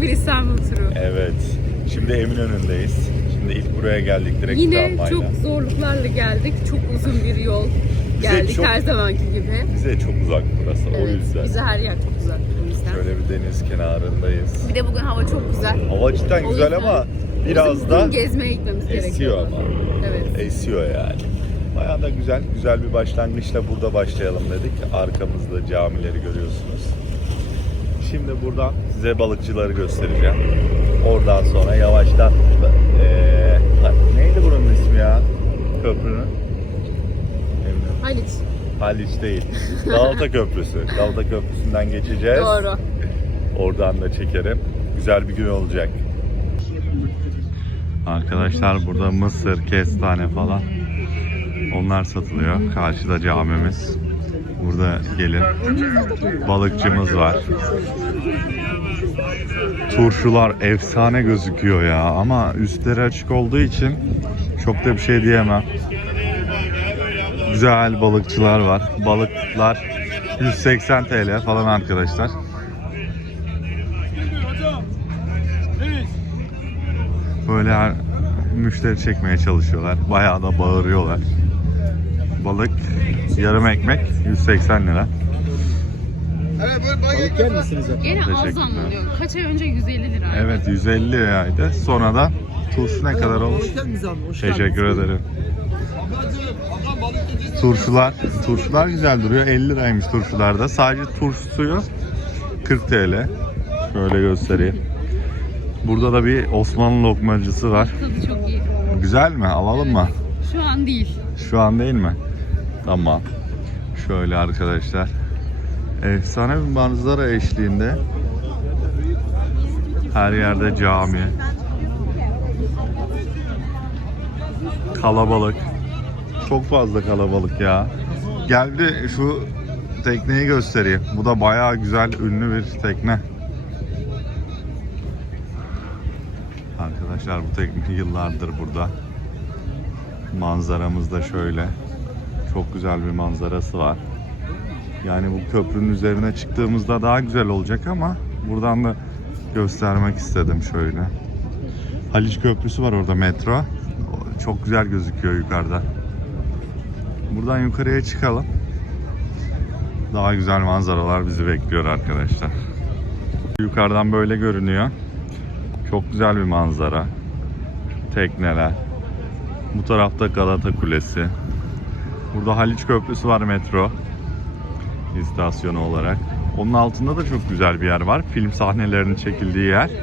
bir İstanbul turu. Evet. Şimdi Eminönü'ndeyiz. Şimdi ilk buraya geldik direkt Yine tramvayla. çok zorluklarla geldik. Çok uzun bir yol geldik çok- her zamanki gibi. Bize çok uzak burası o Evet, yüzden. bize her yer çok uzak o yüzden. Şöyle bir deniz kenarındayız. Bir de bugün hava çok güzel. Hava cidden O güzel ama biraz da gezmeye gitmemiz esiyor gerekiyor. ama. Evet. Esiyor yani. Bayağı da güzel, güzel bir başlangıçla burada başlayalım dedik. Arkamızda camileri görüyorsunuz. Şimdi buradan size balıkçıları göstereceğim. Oradan sonra yavaştan eee, neydi buranın ismi ya? Köprünün? Haliç. Haliç değil. Galata Köprüsü. Galata Köprüsü'nden geçeceğiz. Doğru. Oradan da çekerim. Güzel bir gün olacak. Arkadaşlar burada mısır, kestane falan. Onlar satılıyor. Karşıda camimiz. Burada gelin. Balıkçımız var. Turşular efsane gözüküyor ya ama üstleri açık olduğu için çok da bir şey diyemem. Güzel balıkçılar var. Balıklar 180 TL falan arkadaşlar. Böyle müşteri çekmeye çalışıyorlar. Bayağı da bağırıyorlar. Balık yarım ekmek 180 lira. Balık yer misiniz efendim? Gene az Teşekkürler. zannediyor. Kaç ay önce 150 lira. Evet 150 liraydı. Sonra da turşu ne kadar olmuş? Abi? Hoş Teşekkür geldiniz. ederim. Turşular, turşular güzel duruyor. 50 liraymış turşularda. Sadece turşu suyu 40 TL. Şöyle göstereyim. Burada da bir Osmanlı lokmacısı var. Tadı çok iyi. Güzel mi? Alalım mı? Şu an değil. Şu an değil mi? Tamam. Şöyle arkadaşlar. Efsane bir manzara eşliğinde. Her yerde cami. Kalabalık. Çok fazla kalabalık ya. Geldi şu tekneyi göstereyim. Bu da bayağı güzel, ünlü bir tekne. Arkadaşlar bu tekne yıllardır burada. Manzaramız da şöyle. Çok güzel bir manzarası var. Yani bu köprünün üzerine çıktığımızda daha güzel olacak ama buradan da göstermek istedim şöyle. Haliç Köprüsü var orada metro. Çok güzel gözüküyor yukarıda. Buradan yukarıya çıkalım. Daha güzel manzaralar bizi bekliyor arkadaşlar. Yukarıdan böyle görünüyor. Çok güzel bir manzara. Tekneler. Bu tarafta Galata Kulesi. Burada Haliç Köprüsü var metro istasyonu olarak. Onun altında da çok güzel bir yer var. Film sahnelerinin çekildiği yer.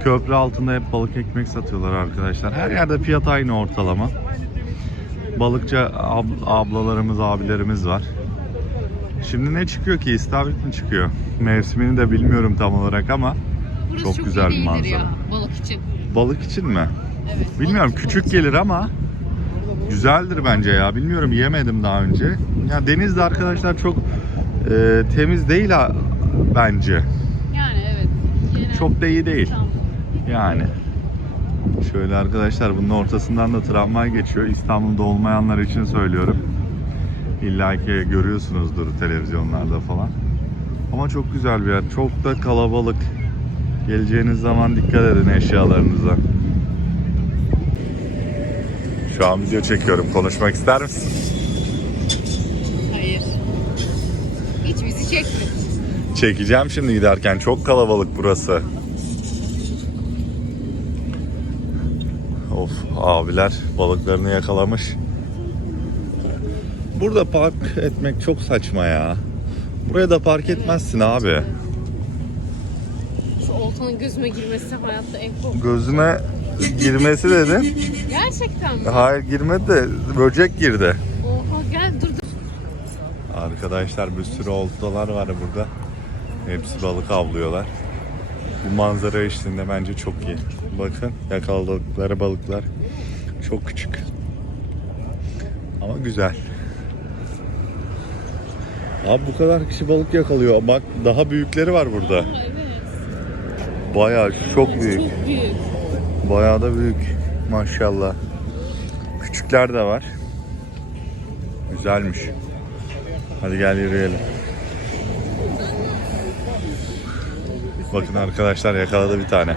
Köprü altında hep balık ekmek satıyorlar arkadaşlar. Her yerde fiyat aynı ortalama. Balıkçı ab- ablalarımız, abilerimiz var. Şimdi ne çıkıyor ki? İstavrit mi çıkıyor? Mevsimini de bilmiyorum tam olarak ama Burası Çok çok, güzel bir manzara. ya balık için. balık için mi? Evet. Bilmiyorum küçük gelir ama güzeldir bence ya. Bilmiyorum yemedim daha önce. Ya denizde arkadaşlar çok e, temiz değil ha, bence. Yani evet. Genel Çok da iyi değil. Yani. Şöyle arkadaşlar bunun ortasından da tramvay geçiyor. İstanbul'da olmayanlar için söylüyorum. İlla ki görüyorsunuzdur televizyonlarda falan. Ama çok güzel bir yer. Çok da kalabalık. Geleceğiniz zaman dikkat edin eşyalarınıza. Şu an video çekiyorum. Konuşmak ister misin? Hayır. Hiç bizi çekme. Çekeceğim şimdi giderken. Çok kalabalık burası. Of abiler balıklarını yakalamış. Burada park etmek çok saçma ya. Buraya da park etmezsin abi. Şu oltanın gözüme girmesi hayatta en korkunç. Gözüme girmesi dedin. Gerçekten mi? Hayır girmedi de böcek girdi. Oha gel dur dur. Arkadaşlar bir sürü oltalar var burada. Hepsi balık avlıyorlar. Bu manzara eşliğinde bence çok iyi. Bakın yakaladıkları balıklar çok küçük. Ama güzel. Abi bu kadar kişi balık yakalıyor. Bak daha büyükleri var burada. Aa, evet. Bayağı çok büyük. Çok büyük. Bayağı da büyük. Maşallah. Küçükler de var. Güzelmiş. Hadi gel yürüyelim. Bakın arkadaşlar yakaladı bir tane.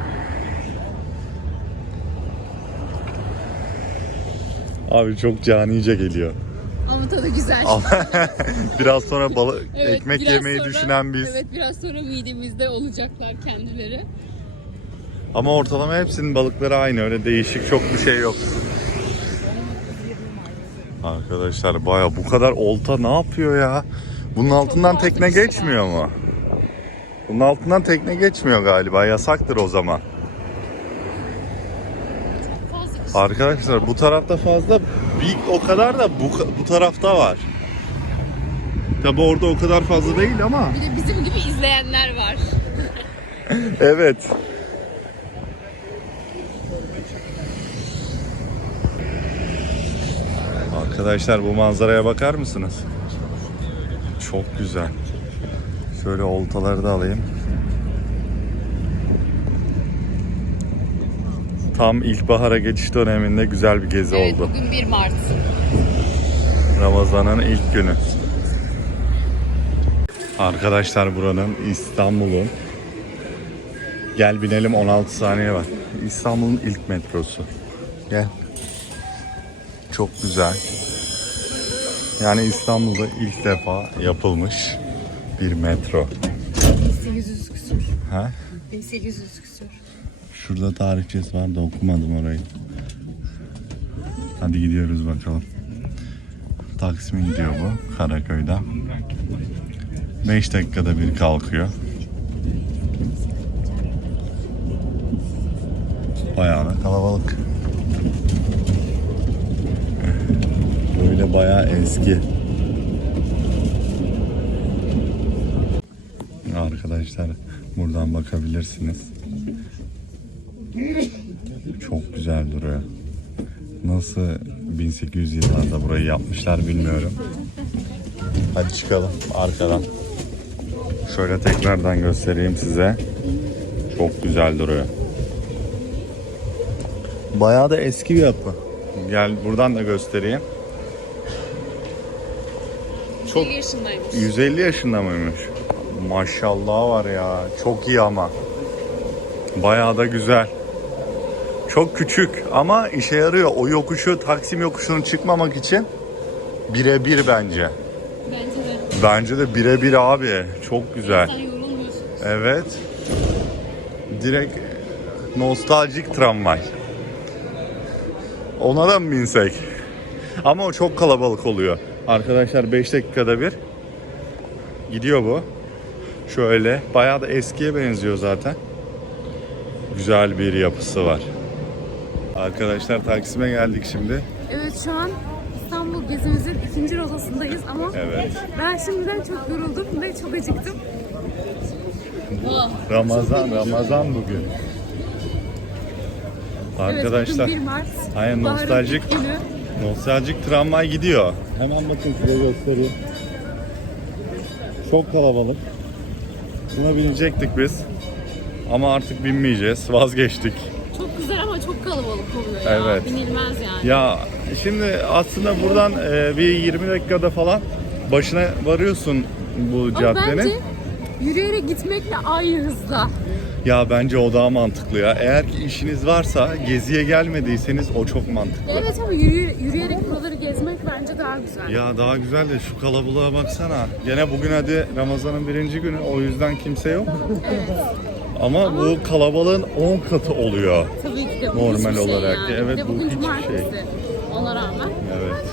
Abi çok canice geliyor. Ama tadı güzel. Biraz sonra balık Evet, ekmek yemeyi sonra- düşünen biz. Evet biraz sonra midemizde olacaklar kendileri. Ama ortalama hepsinin balıkları aynı. Öyle değişik çok bir şey yok. Arkadaşlar baya bu kadar olta ne yapıyor ya? Bunun altından tekne şey geçmiyor mu? Bunun altından tekne geçmiyor galiba. Yasaktır o zaman. Fazla Arkadaşlar bu tarafta fazla bir o kadar da bu, bu tarafta var. Tabi orada o kadar fazla değil ama. Bir de bizim gibi izleyenler var. Evet. Arkadaşlar bu manzaraya bakar mısınız? Çok güzel. Şöyle oltaları da alayım. Tam ilkbahara geçiş döneminde güzel bir gezi Evet oldu. bugün 1 Mart. Ramazan'ın ilk günü. Arkadaşlar buranın İstanbul'un Gel binelim 16 saniye var. İstanbul'un ilk metrosu. Gel. Çok güzel. Yani İstanbul'da ilk defa yapılmış bir metro. 1800 küsur. Ha? 1800 küsur. Şurada tarihçesi var da okumadım orayı. Hadi gidiyoruz bakalım. Taksim'e gidiyor bu Karaköy'den. 5 dakikada bir kalkıyor. Bayağı da kalabalık. Böyle bayağı eski. Arkadaşlar buradan bakabilirsiniz. Çok güzel duruyor. Nasıl 1800 yıllarda burayı yapmışlar bilmiyorum. Hadi çıkalım arkadan. Şöyle tekrardan göstereyim size. Çok güzel duruyor. Bayağı da eski bir yapı. Gel buradan da göstereyim. Çok 1 yaşındaymış. 150 yaşında mıymış? Maşallah var ya. Çok iyi ama. Bayağı da güzel. Çok küçük ama işe yarıyor. O yokuşu, Taksim yokuşunu çıkmamak için birebir bence. Bence de. Bence de birebir abi. Çok güzel. Sen yorulmuyorsun. Evet. Direkt nostaljik tramvay. Ona da mı binsek? Ama o çok kalabalık oluyor. Arkadaşlar 5 dakikada bir gidiyor bu. Şöyle bayağı da eskiye benziyor zaten. Güzel bir yapısı var. Arkadaşlar Taksim'e geldik şimdi. Evet şu an İstanbul gezimizin ikinci rotasındayız ama Evet. ben şimdiden çok yoruldum ve çok acıktım. Ramazan, Ramazan bugün. Arkadaşlar, Evet, bugün 1 Mart. aynen nostaljik günü. Nostaljik tramvay gidiyor. Hemen bakın size göstereyim. Çok kalabalık. Buna binecektik biz. Ama artık binmeyeceğiz. Vazgeçtik. Çok güzel ama çok kalabalık oluyor ya. Evet. Binilmez yani. Ya şimdi aslında buradan e, bir 20 dakikada falan başına varıyorsun bu Ama caddenin. bence yürüyerek gitmekle aynı hızda. Ya bence o daha mantıklı ya. Eğer ki işiniz varsa geziye gelmediyseniz o çok mantıklı. Evet ama yürü- yürüyerek buraları gezmek bence daha güzel. Ya daha güzel de şu kalabalığa baksana. Gene bugün hadi Ramazan'ın birinci günü o yüzden kimse yok. Ama, bu kalabalığın 10 katı oluyor. Tabii ki de bu Normal şey olarak. yani. Evet, de bu bugün hiçbir şey. Ona rağmen. Evet.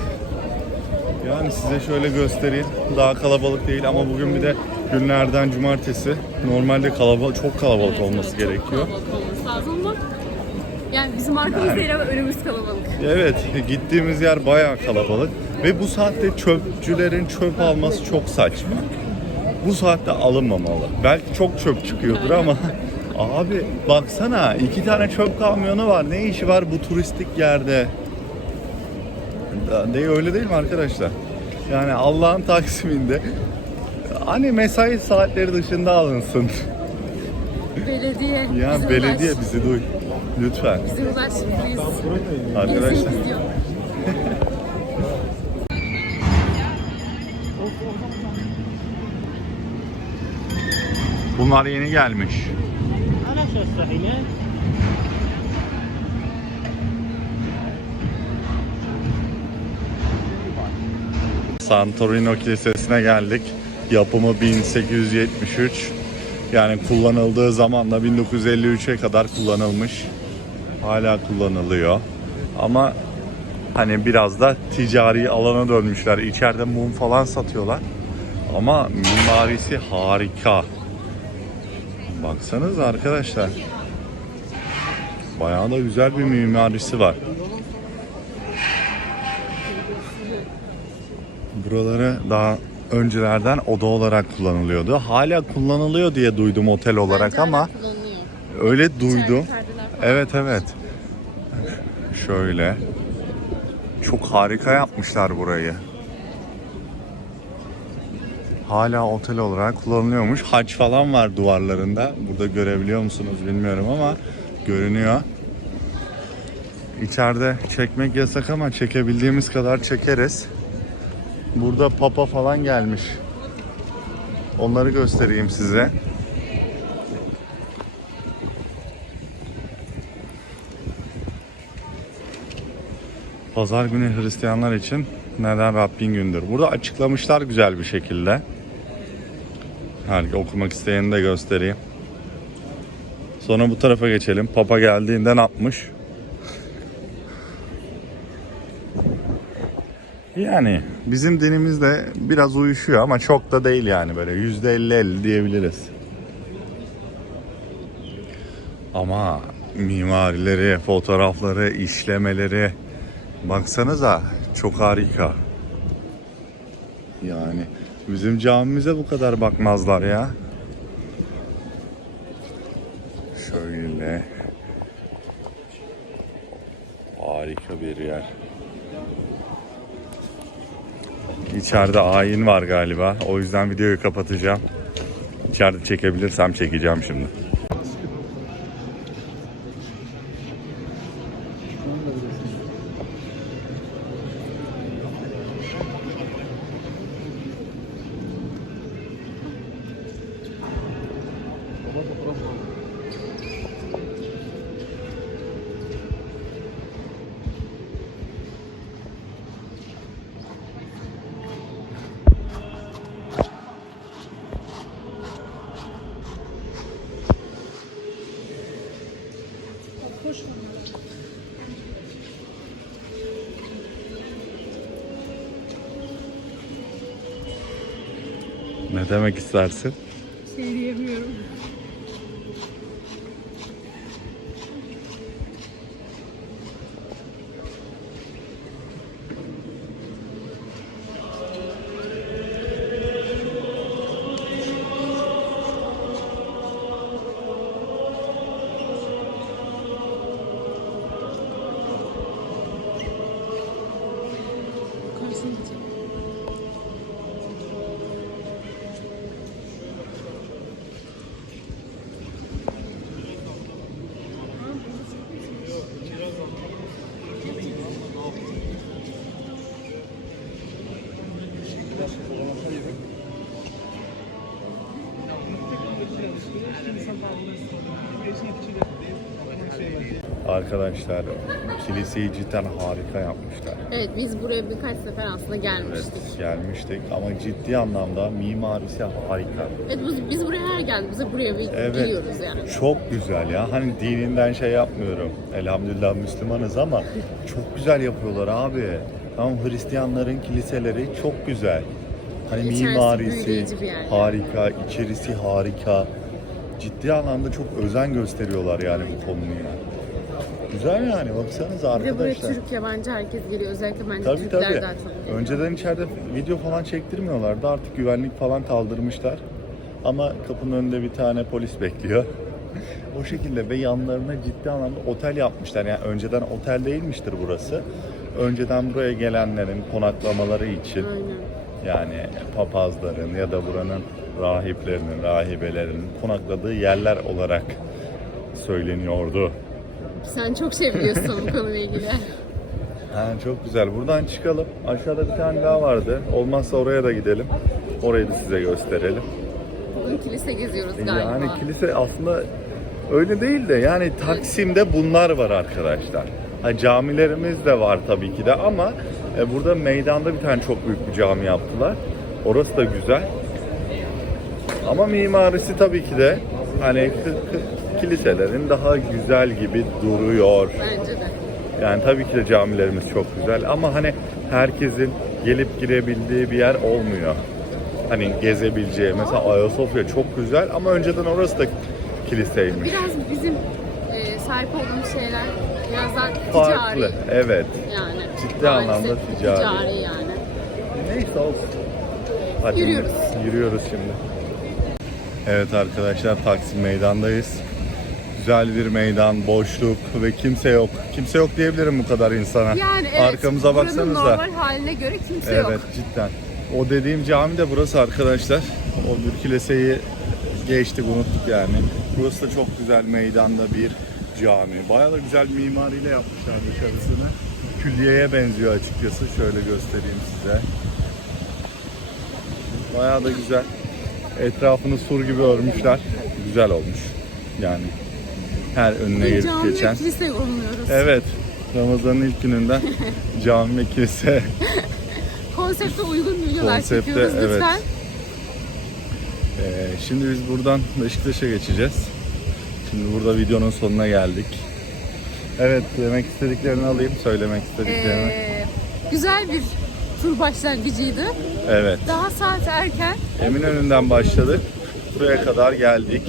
Yani size şöyle göstereyim. Daha kalabalık değil ama bugün bir de günlerden cumartesi. Normalde kalabalık çok kalabalık Evet, olması evet, gerekiyor. Çok kalabalık olması lazım ama yani bizim arkamız değil ama önümüz kalabalık. Evet, gittiğimiz yer bayağı kalabalık ve bu saatte çöpçülerin çöp alması çok saçma. Bu saatte alınmamalı. Belki çok çöp çıkıyordur ama abi baksana iki tane çöp kamyonu var. Ne işi var bu turistik yerde? De öyle değil mi arkadaşlar? Yani Allah'ın Taksim'inde Hani mesai saatleri dışında alınsın. Belediye. Ya bizi belediye ulaş. bizi duy. Lütfen. Bizi ulaş. Biz. Arkadaşlar. Bunlar yeni gelmiş. Araç sahile. Santorino Kilisesi'ne geldik. Yapımı 1873. Yani kullanıldığı zaman da 1953'e kadar kullanılmış. Hala kullanılıyor. Ama hani biraz da ticari alana dönmüşler. İçeride mum falan satıyorlar. Ama mimarisi harika. Baksanız arkadaşlar. Bayağı da güzel bir mimarisi var. Buraları daha öncelerden oda olarak kullanılıyordu. Hala kullanılıyor diye duydum otel olarak Bence ama öyle duydum. Evet evet. Şöyle. Çok harika yapmışlar burayı. Hala otel olarak kullanılıyormuş. Haç falan var duvarlarında. Burada görebiliyor musunuz bilmiyorum ama görünüyor. İçeride çekmek yasak ama çekebildiğimiz kadar çekeriz. Burada papa falan gelmiş. Onları göstereyim size. Pazar günü Hristiyanlar için neden Rabbin gündür. Burada açıklamışlar güzel bir şekilde. Her okumak isteyeni de göstereyim. Sonra bu tarafa geçelim. Papa geldiğinde ne? Yani bizim dinimizle biraz uyuşuyor ama çok da değil yani böyle yüzde elli elli diyebiliriz. Ama mimarileri, fotoğrafları, işlemeleri baksanıza çok harika. Yani bizim camimize bu kadar bakmazlar ya. Şöyle harika bir yer. İçeride ayin var galiba. O yüzden videoyu kapatacağım. İçeride çekebilirsem çekeceğim şimdi. Demek istersin? Şey diyemiyorum. Arkadaşlar kiliseyi cidden harika yapmışlar. Evet biz buraya birkaç sefer aslında Evet, gelmiştik. gelmiştik ama ciddi anlamda mimarisi harika. Evet, biz, biz buraya her geldiğimizde buraya bir Evet. geliyoruz yani. Çok güzel ya. Hani dininden şey yapmıyorum. Elhamdülillah Müslümanız ama çok güzel yapıyorlar abi. Tamam Hristiyanların kiliseleri çok güzel. Hani İçerisi mimarisi harika, içerisi harika. Ciddi anlamda çok özen gösteriyorlar yani bu konuya. Güzel yani baksanıza Bir de buraya arkadaşlar. Türk, yabancı herkes geliyor. Özellikle bence Tabii Türkler tabii. daha çok geliyor. Önceden içeride video falan çektirmiyorlardı. Artık güvenlik falan kaldırmışlar. Ama kapının önünde bir tane polis bekliyor. o şekilde ve yanlarına ciddi anlamda otel yapmışlar. Yani önceden otel değilmiştir burası. Önceden buraya gelenlerin konaklamaları için Aynen. yani papazların ya da buranın rahiplerinin, rahibelerinin konakladığı yerler olarak söyleniyordu. Sen çok şey biliyorsun bu konuyla ilgili. Ha, çok güzel. Buradan çıkalım. Aşağıda bir tane daha vardı. Olmazsa oraya da gidelim. Orayı da size gösterelim. ton kilise geziyoruz galiba. Yani kilise aslında öyle değil de yani Taksim'de bunlar var arkadaşlar. Ha, camilerimiz de var tabii ki de ama e, burada meydanda bir tane çok büyük bir cami yaptılar. Orası da güzel. Ama mimarisi tabii ki de hani kiliselerin daha güzel gibi duruyor. Bence de. Yani tabii ki de camilerimiz çok güzel ama hani herkesin gelip girebildiği bir yer olmuyor. Hani gezebileceği mesela Ayasofya çok güzel ama önceden orası da kiliseymiş. Biraz bizim e, sahip olduğumuz şeyler biraz daha Farklı. ticari Evet. yani. Ciddi anlamda Maalesef ticari. Ticari yani. Neyse olsun. Hadi Yürüyoruz. Yürüyoruz şimdi. Evet arkadaşlar Taksim meydandayız. Güzel bir meydan, boşluk ve kimse yok. Kimse yok diyebilirim bu kadar insana. Yani evet, Arkamıza baksanıza. normal haline göre kimse Evet yok. cidden. O dediğim cami de burası arkadaşlar. O bir kiliseyi geçtik unuttuk yani. Burası da çok güzel meydanda bir cami. Bayağı da güzel mimariyle yapmışlar dışarısını. Külliyeye benziyor açıkçası. Şöyle göstereyim size. Bayağı da güzel. Etrafını sur gibi örmüşler. Güzel olmuş. Yani her önüne gelip Cami geçen. kilise yorumluyoruz. Evet. Ramazan'ın ilk gününde cami ve kilise Konsepte uygun videolar Konsepte, çekiyoruz evet. lütfen. Ee, şimdi biz buradan Beşiktaş'a geçeceğiz. Şimdi burada videonun sonuna geldik. Evet, demek istediklerini alayım, söylemek istediklerini. Ee, güzel bir tur başlangıcıydı. Evet, Daha saat erken. Eminönü'nden başladık. Buraya kadar geldik.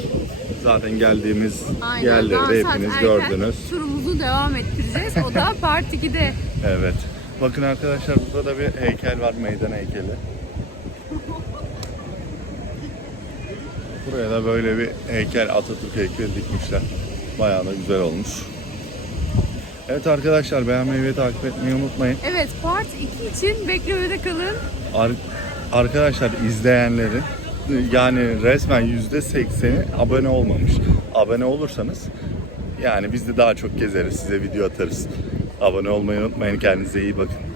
Zaten geldiğimiz Aynen. yerleri daha de saat hepiniz erken gördünüz. Turumuzu devam ettireceğiz. O da Part 2'de. Evet. Bakın arkadaşlar burada da bir heykel var, meydan heykeli. Buraya da böyle bir heykel, Atatürk heykeli dikmişler. Bayağı da güzel olmuş. Evet arkadaşlar beğenmeyi ve takip etmeyi unutmayın. Evet Part 2 için beklemede kalın. Ar- arkadaşlar izleyenlerin yani resmen yüzde sekseni abone olmamış. Abone olursanız yani biz de daha çok gezeriz size video atarız. Abone olmayı unutmayın kendinize iyi bakın.